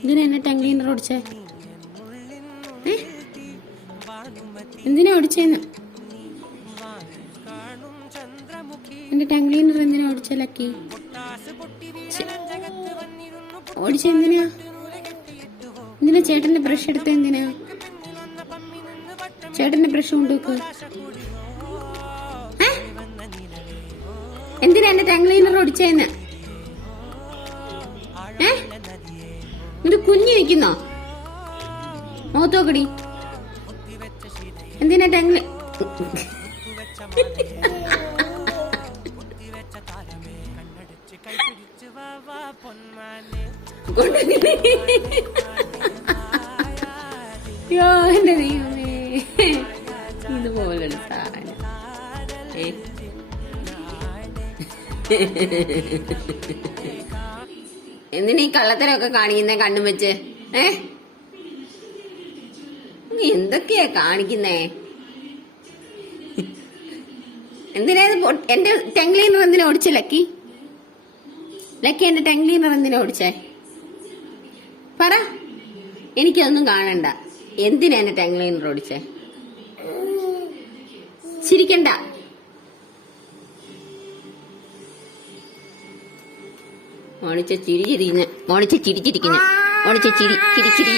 എന്തിനാ എന്നെ tongue cleaner ഓടിച്ചേ? എന്തിനാ ഓടിച്ചേന്ന്? എന്റെ ടങ് ക്ലീനർ എന്തിനാ ഓടിച്ച ലക്കി? ഓടിച്ച എന്തിനാ? എന്തിനാ ചേട്ടന്റെ ബ്രഷ് എടുത്ത? എന്തിനാ ചേട്ടന്റെ ബ്രഷ് കൊണ്ടുവെക്ക്? എന്തിനാ എന്റെ ടങ് ക്ലീനർ ഓടിച്ചേന്ന്? ഇത് കുഞ്ഞു നിക്കുന്നോ? മുഖത്തോക്കടി. എന്തിനാ ടങ് എന്റെ ദൈവമേ, ഇതുപോലൊരു സാധനം. എന്തിനാ ഈ കള്ളത്തരമൊക്കെ കാണിക്കുന്നേ കണ്ണും വെച്ച്? എന്തൊക്കെയാ കാണിക്കുന്നേ? എന്തിനാ എന്റെ ടങ് ക്ലീനർ എന്തിനാ ഓടിച്ച ലക്കി? ലക്കി എന്റെ ടങ് ക്ലീനർ എന്തിനാ ഓടിച്ചേ? പറ, എനിക്കൊന്നും കാണണ്ട. എന്തിനാ എന്റെ ടങ് ക്ലീനർ ഓടിച്ചേ? ചിരിക്കണ്ട. മോണിച്ച ചിരി ചിരിക്കുന്നു, മോണിച്ച ചിരിച്ചിരിക്കുന്നു, മോണിച്ച ചിരി ചിരി ചിരി.